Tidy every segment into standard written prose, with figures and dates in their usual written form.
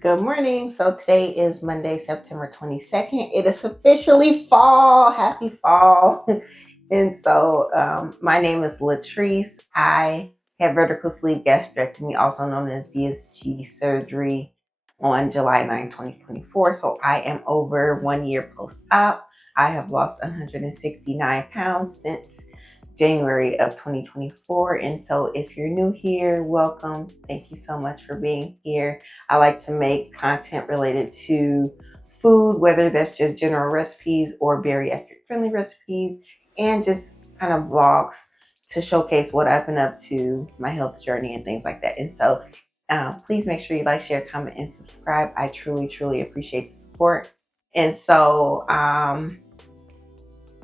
Good morning. So today is Monday, September 22nd. It is officially fall. Happy fall. And so my name is Latrice. I had vertical sleeve gastrectomy, also known as VSG surgery, on July 9, 2024. So I am over 1 year post-op. I have lost 169 pounds since January of 2024. And so if you're new here, welcome. Thank you so much for being here. I like to make content related to food, whether that's just general recipes or bariatric friendly recipes, and just kind of vlogs to showcase what I've been up to, my health journey and things like that. And so please make sure you like, share, comment, and subscribe. I truly, truly appreciate the support. And so I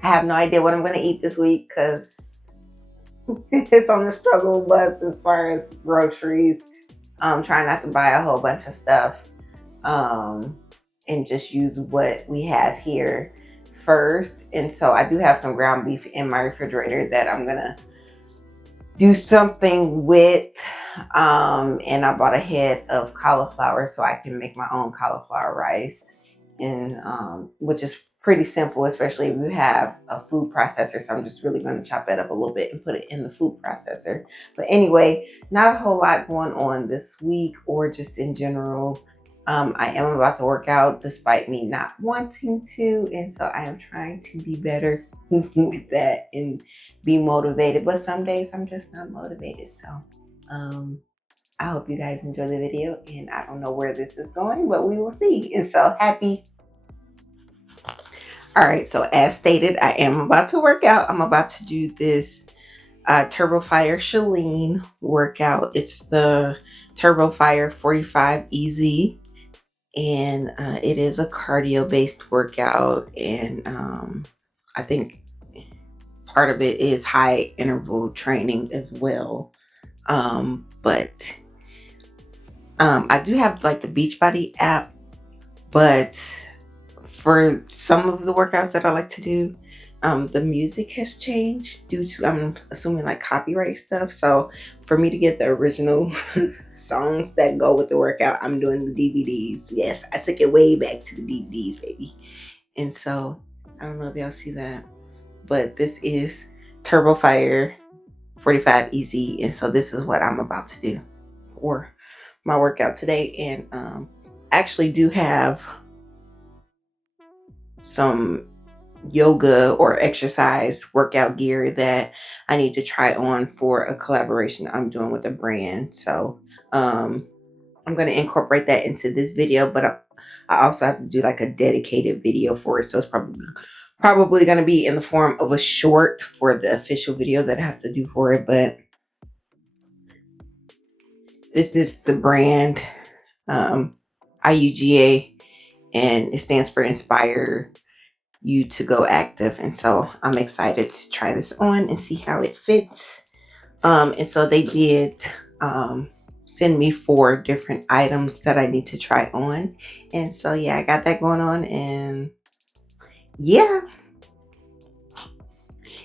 have no idea what I'm going to eat this week because it's on the struggle bus as far as groceries. Trying not to buy a whole bunch of stuff and just use what we have here first. And so I do have some ground beef in my refrigerator that I'm going to do something with. And I bought a head of cauliflower so I can make my own cauliflower rice, and which is pretty simple, especially if you have a food processor. So I'm just really going to chop that up a little bit and put it in the food processor. But anyway, not a whole lot going on this week or just in general. I am about to work out despite me not wanting to. And so I am trying to be better with that and be motivated. But some days I'm just not motivated. So I hope you guys enjoy the video, and I don't know where this is going, but we will see. And so happy. All right, so as stated, I am about to work out. I'm about to do this Turbo Fire Chalene workout. It's the Turbo Fire 45 EZ, and it is a cardio-based workout. And I think part of it is high interval training as well. But I do have like the Beachbody app, but for some of the workouts that I like to do, the music has changed due to, I'm assuming, like copyright stuff. So for me to get the original songs that go with the workout, I'm doing the DVDs. Yes, I took it way back to the DVDs, baby. And so I don't know if y'all see that, but this is Turbo Fire 45 EZ. And so this is what I'm about to do for my workout today. And I actually do have some yoga or exercise workout gear that I need to try on for a collaboration I'm doing with a brand. So I'm going to incorporate that into this video, but I also have to do like a dedicated video for it. So it's probably going to be in the form of a short for the official video that I have to do for it. But this is the brand IUGA, and it stands for Inspire You to Go Active. And so I'm excited to try this on and see how it fits. And so they did send me 4 different items that I need to try on. And so yeah, I got that going on, and yeah.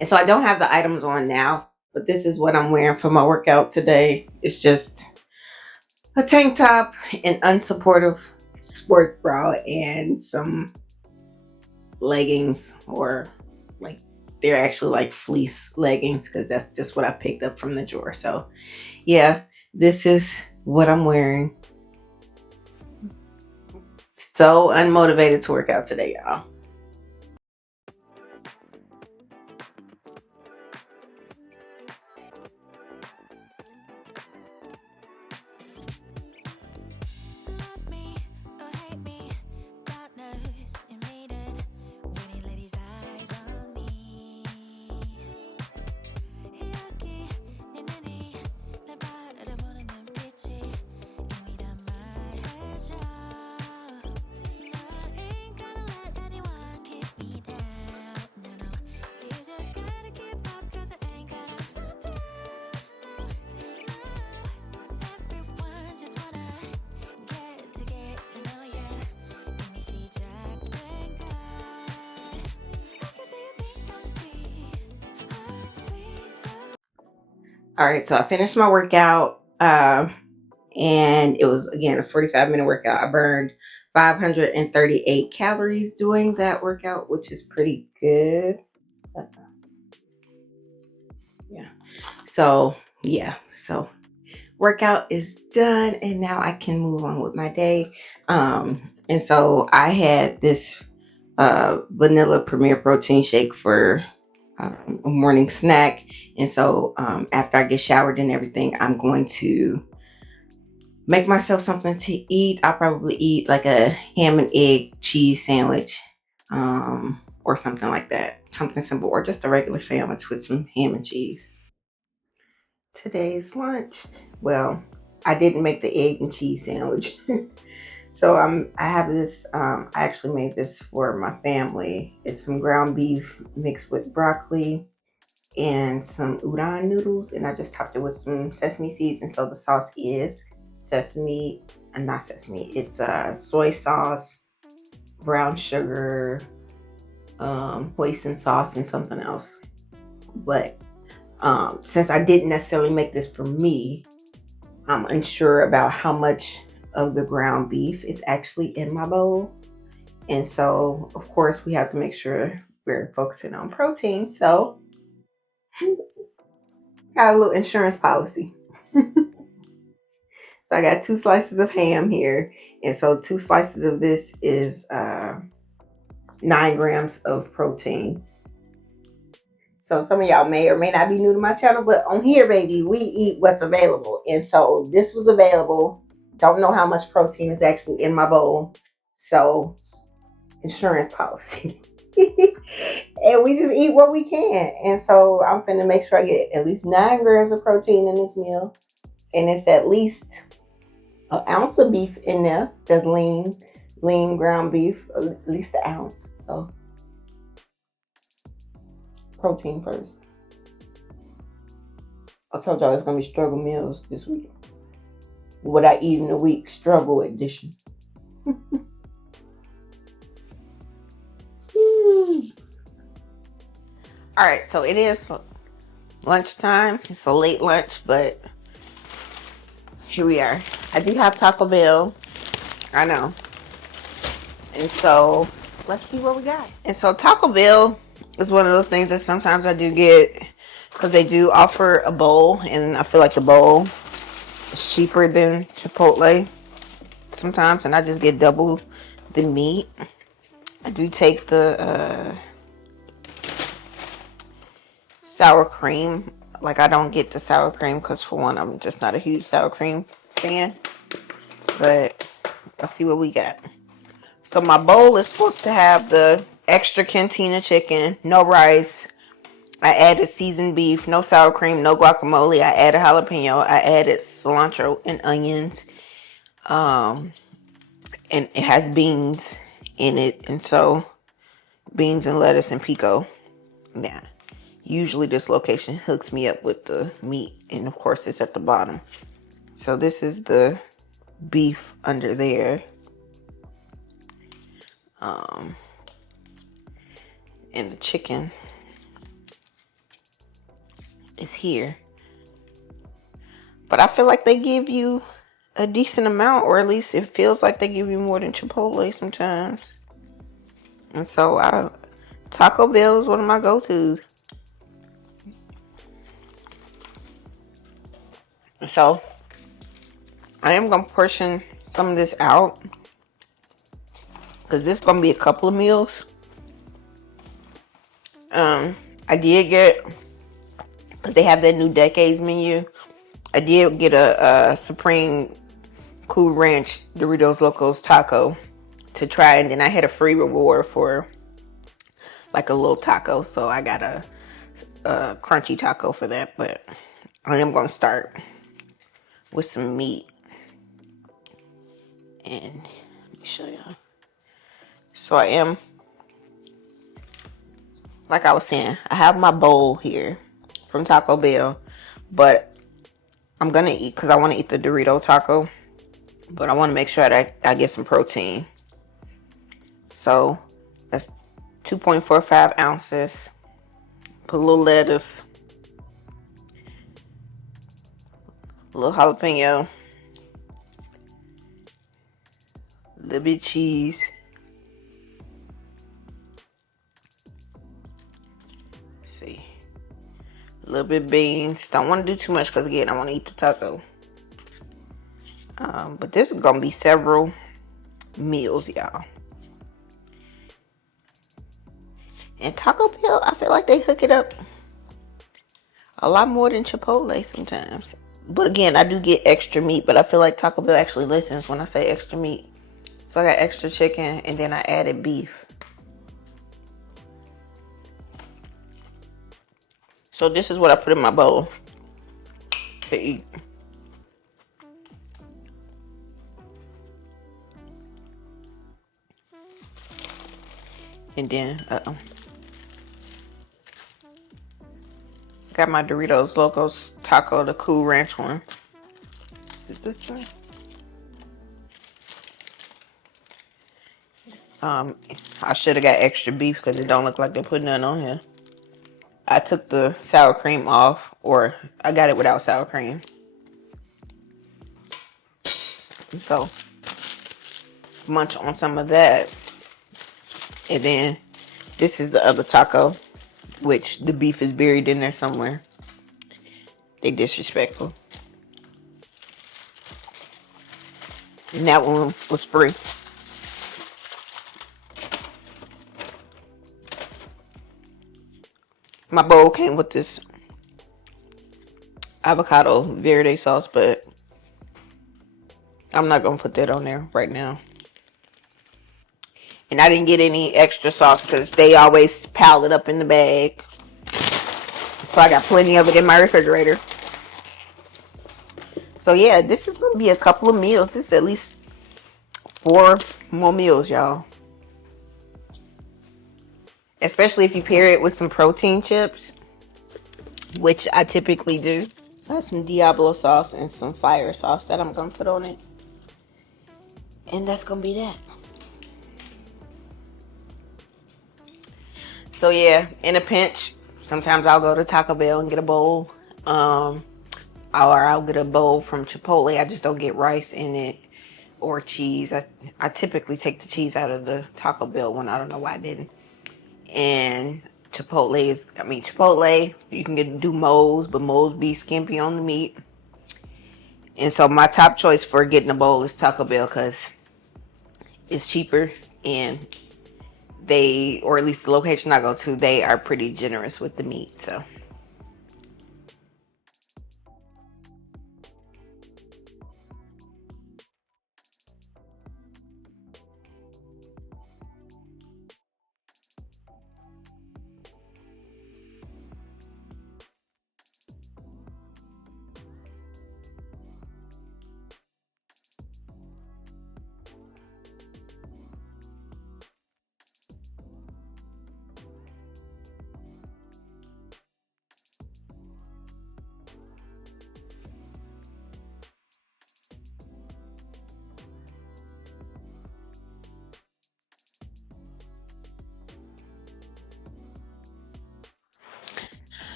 And so I don't have the items on now, but this is what I'm wearing for my workout today. It's just a tank top, an unsupportive sports bra, and some leggings, or like they're actually like fleece leggings because that's just what I picked up from the drawer. So yeah, this is what I'm wearing. So unmotivated to work out today, y'all. All right, so I finished my workout, and it was, again, a 45-minute workout. I burned 538 calories doing that workout, which is pretty good. Yeah. So workout is done, and now I can move on with my day. And so I had this vanilla Premier protein shake for a morning snack. And so after I get showered and everything, I'm going to make myself something to eat. I'll probably eat like a ham and egg cheese sandwich, or something like that. Something simple, or just a regular sandwich with some ham and cheese. Today's lunch, well, I didn't make the egg and cheese sandwich. So I have this, I actually made this for my family. It's some ground beef mixed with broccoli and some udon noodles, and I just topped it with some sesame seeds. And so the sauce is not sesame, it's soy sauce, brown sugar, hoisin sauce, and something else. But since I didn't necessarily make this for me, I'm unsure about how much of the ground beef is actually in my bowl. And so, of course, we have to make sure we're focusing on protein. So, got a little insurance policy. So I got 2 slices of ham here. And so 2 slices of this is 9 grams of protein. So some of y'all may or may not be new to my channel, but on here, baby, we eat what's available. And so this was available. Don't know how much protein is actually in my bowl. So insurance policy. And we just eat what we can. And so I'm finna make sure I get at least 9 grams of protein in this meal. And it's at least an ounce of beef in there. That's lean ground beef, at least an ounce. So protein first. I told y'all it's gonna be struggle meals this week. What I eat in a week, struggle edition. All right, so it is lunchtime. It's a late lunch, but here we are. I do have Taco Bell. I know. And so let's see what we got. And so Taco Bell is one of those things that sometimes I do get, because they do offer a bowl, and I feel like the bowl is cheaper than Chipotle sometimes, and I just get double the meat. I do take the sour cream. Like, I don't get the sour cream because, for one, I'm just not a huge sour cream fan. But let's see what we got. So my bowl is supposed to have the extra cantina chicken, no rice. I added seasoned beef, no sour cream, no guacamole. I added jalapeno. I added cilantro and onions. And it has beans in it. And so beans and lettuce and pico. Yeah. Usually this location hooks me up with the meat. And of course it's at the bottom. So this is the beef under there. And the chicken is here. But I feel like they give you a decent amount, or at least it feels like they give you more than Chipotle sometimes. And so Taco Bell is one of my go-tos. So I am gonna portion some of this out, because this is gonna be a couple of meals. I did get, because they have that new Decades menu, I did get a Supreme Cool Ranch Doritos Locos taco to try, and then I had a free reward for like a little taco, so I got a crunchy taco for that. But I am gonna start with some meat, and let me show y'all. So I am, like I was saying, I have my bowl here from Taco Bell, but I'm gonna eat, because I want to eat the Dorito taco, but I want to make sure that I get some protein. So that's 2.45 ounces. Put a little lettuce, a little jalapeno, little bit of cheese. Let's see. A little bit of beans. Don't want to do too much because again, I want to eat the taco. But this is going to be several meals, y'all. And Taco Bell, I feel like they hook it up a lot more than Chipotle sometimes. But again, I do get extra meat, but I feel like Taco Bell actually listens when I say extra meat. So I got extra chicken and then I added beef. So this is what I put in my bowl to eat. And then, got my Doritos Locos Taco, the Cool Ranch one. Is this one? I should have got extra beef because it don't look like they put none on here. I took the sour cream off, or I got it without sour cream. So, munch on some of that. And then, this is the other taco, which the beef is buried in there somewhere. They disrespectful. And that one was free. My bowl came with this avocado verde sauce, but I'm not going to put that on there right now. And I didn't get any extra sauce because they always pile it up in the bag. So I got plenty of it in my refrigerator. So yeah, this is going to be a couple of meals. This is at least 4 more meals, y'all. Especially if you pair it with some protein chips, which I typically do. So I have some Diablo sauce and some fire sauce that I'm going to put on it. And that's going to be that. So yeah, in a pinch, sometimes I'll go to Taco Bell and get a bowl. Or I'll get a bowl from Chipotle. I just don't get rice in it or cheese. I typically take the cheese out of the Taco Bell one. I don't know why I didn't. And Chipotle, you can do Moe's, but Moe's be skimpy on the meat. And so my top choice for getting a bowl is Taco Bell because it's cheaper and they, or at least the location I go to, they are pretty generous with the meat. So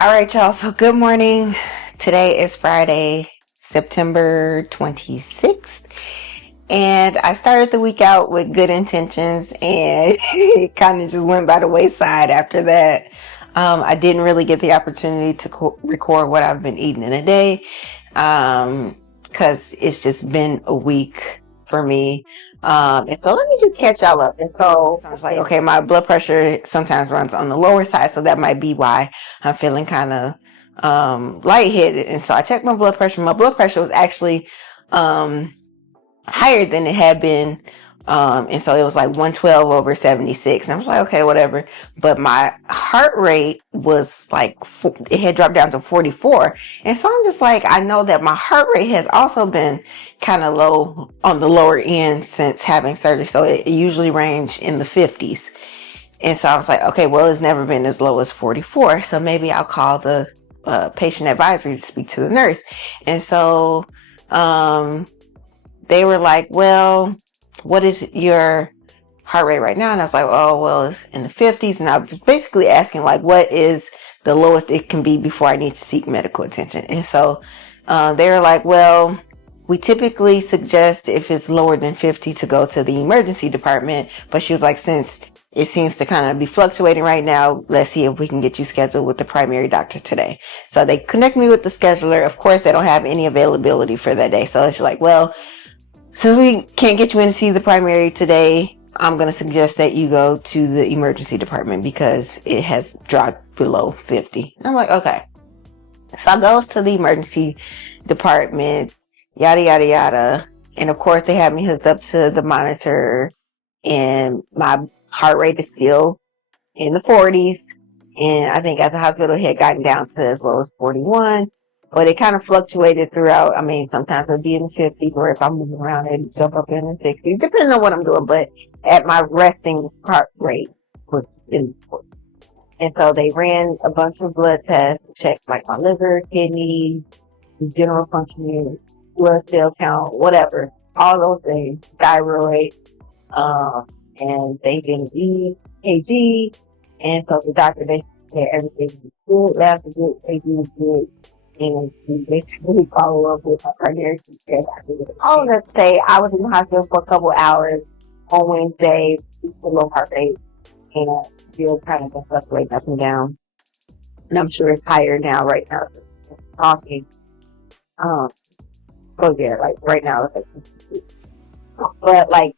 all right, y'all. So good morning. Today is Friday, September 26th. And I started the week out with good intentions and it kind of just went by the wayside after that. I didn't really get the opportunity to record what I've been eating in a day because it's just been a week for me. And so let me just catch y'all up. And so I was like, okay, my blood pressure sometimes runs on the lower side, so that might be why I'm feeling kind of lightheaded. And so I checked my blood pressure. My blood pressure was actually higher than it had been. And so it was like 112 over 76. And I was like, okay, whatever. But my heart rate was like, it had dropped down to 44. And so I'm just like, I know that my heart rate has also been kind of low on the lower end since having surgery. So it usually range in the 50s. And so I was like, okay, well, it's never been as low as 44. So maybe I'll call the patient advisory to speak to the nurse. And so they were like, well, what is your heart rate right now? And I was like, oh, well, it's in the 50s. And I was basically asking, like, what is the lowest it can be before I need to seek medical attention? And so they were like, well, we typically suggest if it's lower than 50 to go to the emergency department. But she was like, since it seems to kind of be fluctuating right now, let's see if we can get you scheduled with the primary doctor today. So they connect me with the scheduler. Of course, they don't have any availability for that day. So it's like, well, since we can't get you in to see the primary today, I'm going to suggest that you go to the emergency department because it has dropped below 50. I'm like, okay. So I goes to the emergency department, yada, yada, yada. And of course, they have me hooked up to the monitor, and my heart rate is still in the 40s. And I think at the hospital, it had gotten down to as low as 41. But it kind of fluctuated throughout. I mean, sometimes it'd be in the 50s, or if I'm moving around, it'd jump up in the 60s, depending on what I'm doing. But at my resting heart rate was in the 40s. And so they ran a bunch of blood tests, checked like my liver, kidney, general functioning, blood cell count, whatever, all those things, thyroid, and they did an EKG. And so the doctor basically said everything was good, labs were good, EKG was good. And to basically follow up with my primary care doctor. All that to say, I was in the hospital for a couple hours on Wednesday, with a low heart rate, and still kind of fluctuating up and down. And I'm sure it's higher now, right now, so just talking. So yeah, like right now, it's but like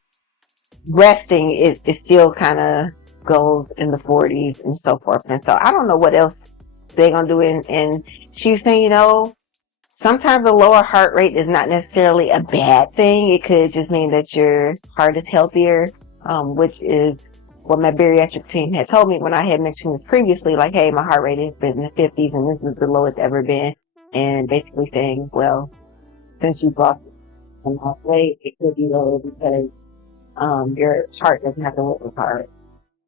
resting is still kind of goes in the 40s and so forth. And so I don't know what else they're gonna do. And she was saying, sometimes a lower heart rate is not necessarily a bad thing. It could just mean that your heart is healthier, which is what my bariatric team had told me when I had mentioned this previously, like, hey, my heart rate has been in the 50s and this is the lowest ever been. And basically saying, well, since you lost some weight, it could be low because your heart doesn't have to work with heart.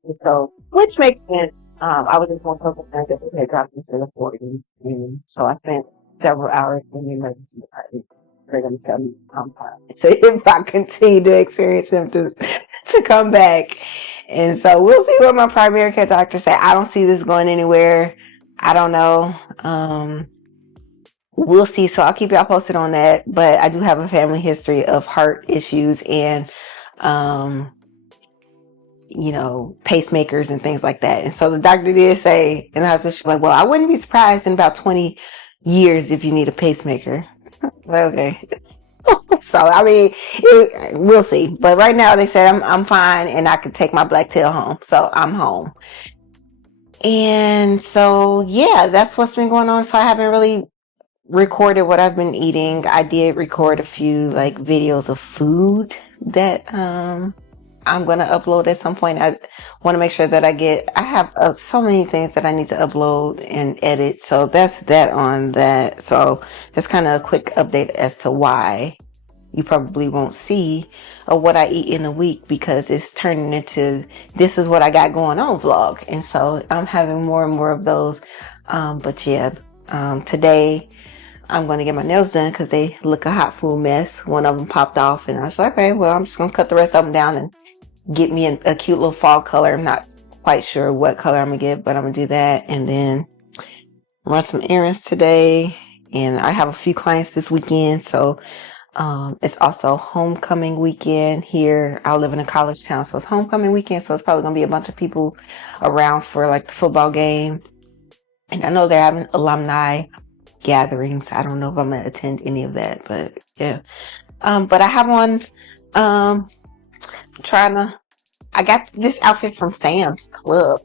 And so, which makes sense. I was just more so concerned that it had dropped into the 40s. And so I spent several hours in the emergency department for them to tell me I'm fine. So if I continue to experience symptoms, to come back. And so we'll see what my primary care doctor say. I don't see this going anywhere. I don't know. We'll see. So I'll keep y'all posted on that. But I do have a family history of heart issues and, pacemakers and things like that. And so the doctor did say in the hospital, she's like, well, I wouldn't be surprised in about 20 years if you need a pacemaker. Okay. So, I mean, we'll see. But right now they said I'm fine and I can take my black tail home. So I'm home. And so, yeah, that's what's been going on. So I haven't really recorded what I've been eating. I did record a few videos of food that I'm going to upload at some point. I want to make sure that I have so many things that I need to upload and edit. So that's that on that. So that's kind of a quick update as to why you probably won't see what I eat in a week, because it's turning into this is what I got going on vlog. And so I'm having more and more of those. But yeah, today I'm going to get my nails done because they look a hot food mess. One of them popped off and I was like, okay, well, I'm just going to cut the rest of them down and get me a cute little fall color. I'm not quite sure what color I'm going to get, but I'm going to do that. And then run some errands today. And I have a few clients this weekend. So it's also homecoming weekend here. I live in a college town, so it's homecoming weekend. So it's probably going to be a bunch of people around for the football game. And I know they're having alumni gatherings. I don't know if I'm going to attend any of that, but yeah. But I have on, I got this outfit from Sam's Club.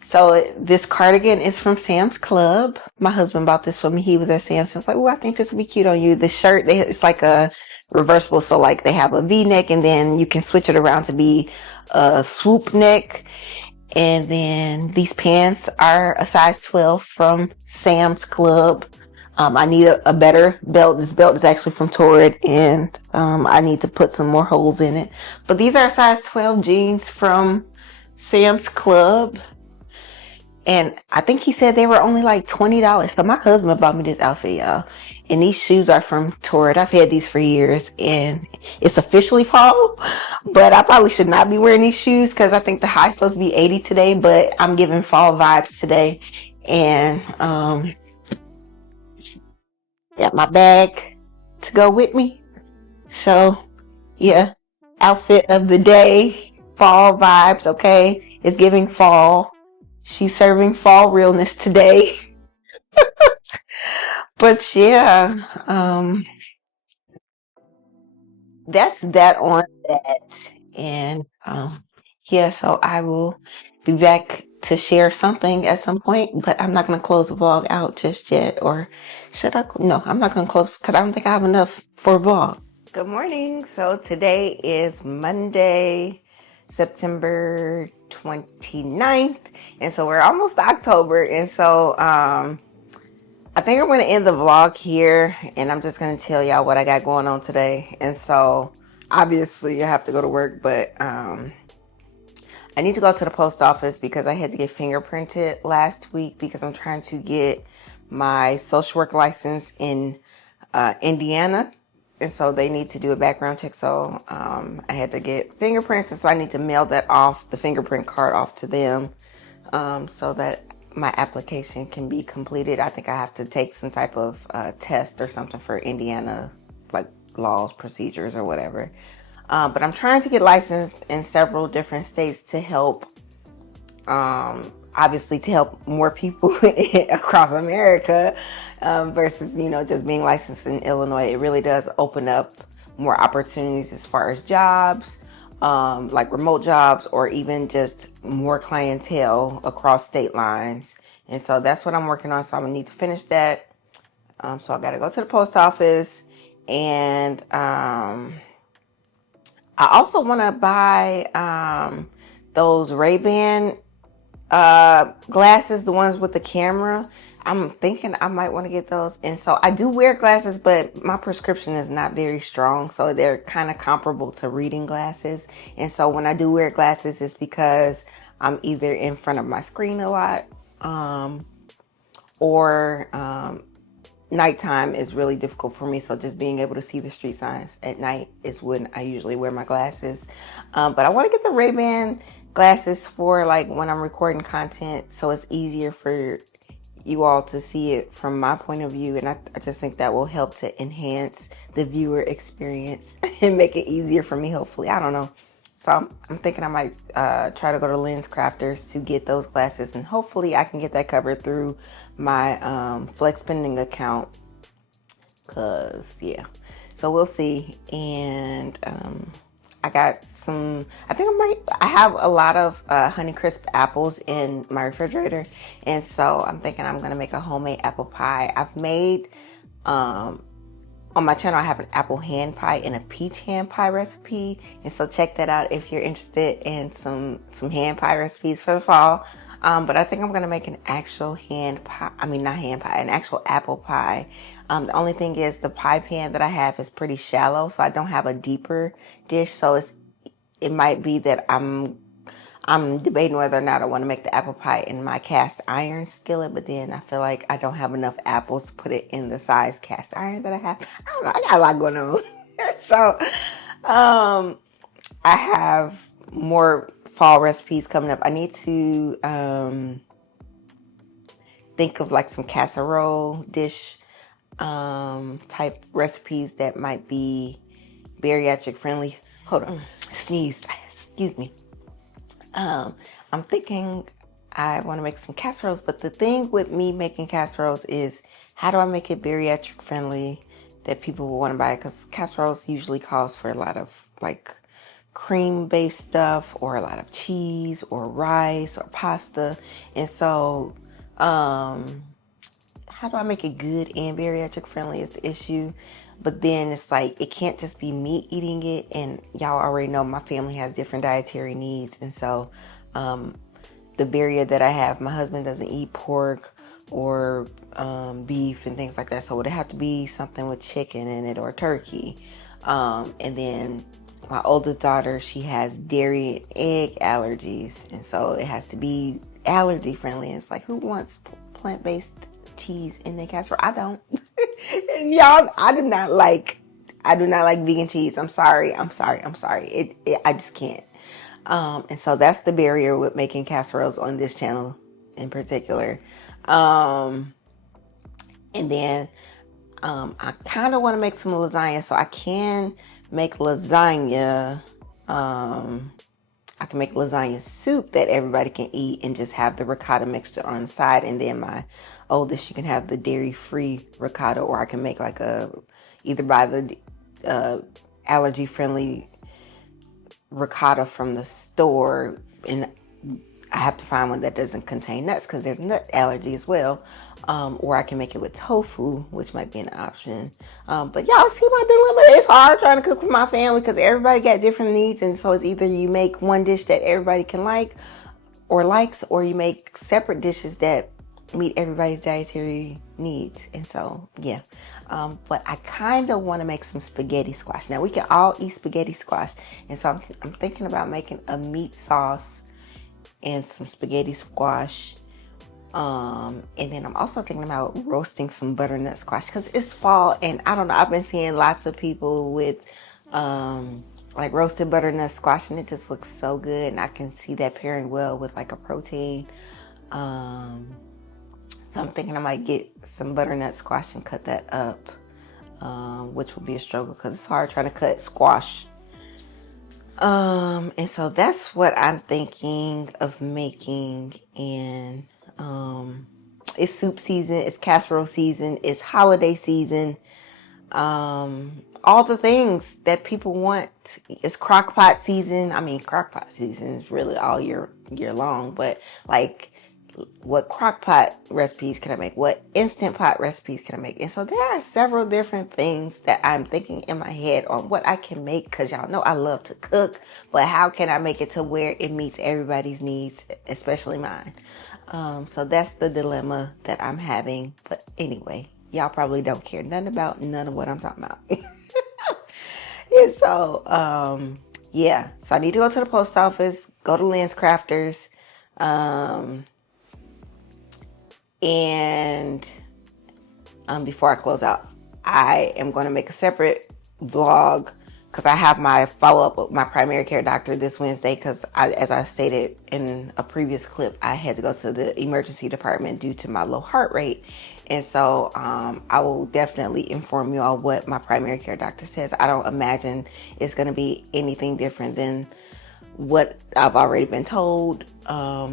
So this cardigan is from Sam's Club. My husband bought this for me. He was at Sam's. I was like, oh, I think this would be cute on you. The shirt, it's like a reversible. So they have a V-neck and then you can switch it around to be a swoop neck. And then these pants are a size 12 from Sam's Club. I need a better belt. This belt is actually from Torrid, and I need to put some more holes in it. But these are size 12 jeans from Sam's Club. And I think he said they were only $20. So my husband bought me this outfit, y'all. And these shoes are from Torrid. I've had these for years and it's officially fall, but I probably should not be wearing these shoes because I think the high is supposed to be 80 today, but I'm giving fall vibes today. And Got my bag to go with me. So yeah, outfit of the day, fall vibes. Okay, it's giving fall. She's serving fall realness today. But yeah, that's that on that. And yeah, so I will be back to share something at some point, but I'm not going to close the vlog out just yet. Or should I? No, I'm not going to close because I don't think I have enough for a vlog. Good morning. So today is Monday, September 29th. And so we're almost to October. And so I think I'm going to end the vlog here, and I'm just going to tell y'all what I got going on today. And so obviously I have to go to work, but I need to go to the post office because I had to get fingerprinted last week because I'm trying to get my social work license in Indiana. And so they need to do a background check. So I had to get fingerprints, and so I need to mail that off, the fingerprint card off to them, so that my application can be completed. I think I have to take some type of test or something for Indiana, like laws, procedures, or whatever. But I'm trying to get licensed in several different states to help, obviously to help more people across America, versus, just being licensed in Illinois. It really does open up more opportunities as far as jobs, like remote jobs, or even just more clientele across state lines. And so that's what I'm working on. So I'm gonna need to finish that. So I gotta go to the post office, and I also want to buy those Ray-Ban glasses, the ones with the camera. I'm thinking I might want to get those. And so I do wear glasses, but my prescription is not very strong, so they're kind of comparable to reading glasses. And so when I do wear glasses, it's because I'm either in front of my screen a lot, or nighttime is really difficult for me. So just being able to see the street signs at night is when I usually wear my glasses. But I want to get the Ray-Ban glasses for like when I'm recording content, so it's easier for you all to see it from my point of view. And I just think that will help to enhance the viewer experience and make it easier for me, hopefully. I don't know. So I'm thinking I might try to go to Lens Crafters to get those glasses, and hopefully I can get that covered through my flex spending account, because yeah, so we'll see. And I got some, I have a lot of Honeycrisp apples in my refrigerator, and so I'm thinking I'm gonna make a homemade apple pie. I've made on my channel, I have an apple hand pie and a peach hand pie recipe. And so check that out if you're interested in some hand pie recipes for the fall. But I think I'm going to make an actual an actual apple pie. The only thing is the pie pan that I have is pretty shallow, so I don't have a deeper dish. So it might be that I'm debating whether or not I want to make the apple pie in my cast iron skillet, but then I feel like I don't have enough apples to put it in the size cast iron that I have. I don't know. I got a lot going on. So, I have more fall recipes coming up. I need to think of like some casserole dish type recipes that might be bariatric friendly. Hold on. Sneeze. Excuse me. I'm thinking I want to make some casseroles, but the thing with me making casseroles is, how do I make it bariatric friendly that people will want to buy it? Because casseroles usually calls for a lot of like cream based stuff, or a lot of cheese or rice or pasta. And so how do I make it good and bariatric friendly is the issue. But then it's like, it can't just be me eating it. And y'all already know my family has different dietary needs. And so the barrier that I have, my husband doesn't eat pork or beef and things like that. So it would have to be something with chicken in it or turkey. And then my oldest daughter, she has dairy and egg allergies. And so it has to be allergy friendly. And it's like, who wants plant-based cheese in their casserole? I don't. And y'all, I do not like vegan cheese. I'm sorry. I just can't. And so that's the barrier with making casseroles on this channel in particular. And then I kind of want to make some lasagna, so I can make lasagna. I can make lasagna soup that everybody can eat and just have the ricotta mixture on the side. And then my oldest, you can have the dairy-free ricotta, or I can make like either buy the allergy-friendly ricotta from the store, and I have to find one that doesn't contain nuts because there's nut allergy as well. Or I can make it with tofu, which might be an option. But y'all see my dilemma? It's hard trying to cook with my family because everybody got different needs. And so it's either you make one dish that everybody can like or likes, or you make separate dishes that meet everybody's dietary needs. And so, yeah. But I kind of want to make some spaghetti squash. Now, we can all eat spaghetti squash. And so I'm thinking about making a meat sauce and some spaghetti squash. And then I'm also thinking about roasting some butternut squash because it's fall, and I don't know, I've been seeing lots of people with like roasted butternut squash, and it just looks so good, and I can see that pairing well with like a protein. So I'm thinking I might get some butternut squash and cut that up, which will be a struggle because it's hard trying to cut squash. And so that's what I'm thinking of making. And it's soup season, it's casserole season, it's holiday season. All the things that people want. It's crock pot season. I mean, crock pot season is really all year long, but like, what crock pot recipes can I make? What instant pot recipes can I make? And so there are several different things that I'm thinking in my head on what I can make, because y'all know I love to cook, but how can I make it to where it meets everybody's needs, especially mine? So that's the dilemma that I'm having. But anyway, y'all probably don't care nothing about none of what I'm talking about. And so, yeah. So I need to go to the post office, go to Lens Crafters, and before I close out, I am going to make a separate vlog because I have my follow-up with my primary care doctor this Wednesday, because as I stated in a previous clip, I had to go to the emergency department due to my low heart rate. And so I will definitely inform you all what my primary care doctor says. I don't imagine it's going to be anything different than what I've already been told. I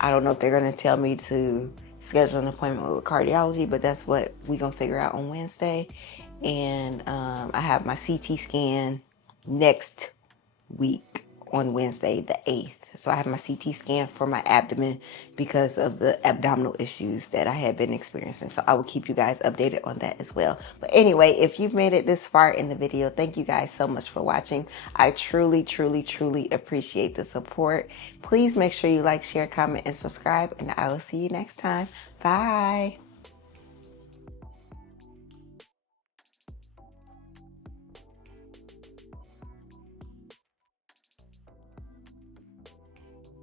don't know if they're going to tell me to schedule an appointment with cardiology, but that's what we're going to figure out on Wednesday. And I have my CT scan next week on Wednesday, the 8th. So I have my CT scan for my abdomen because of the abdominal issues that I had been experiencing. So I will keep you guys updated on that as well. But anyway, if you've made it this far in the video, thank you guys so much for watching. I truly, truly, truly appreciate the support. Please make sure you like, share, comment, and subscribe, and I will see you next time. Bye.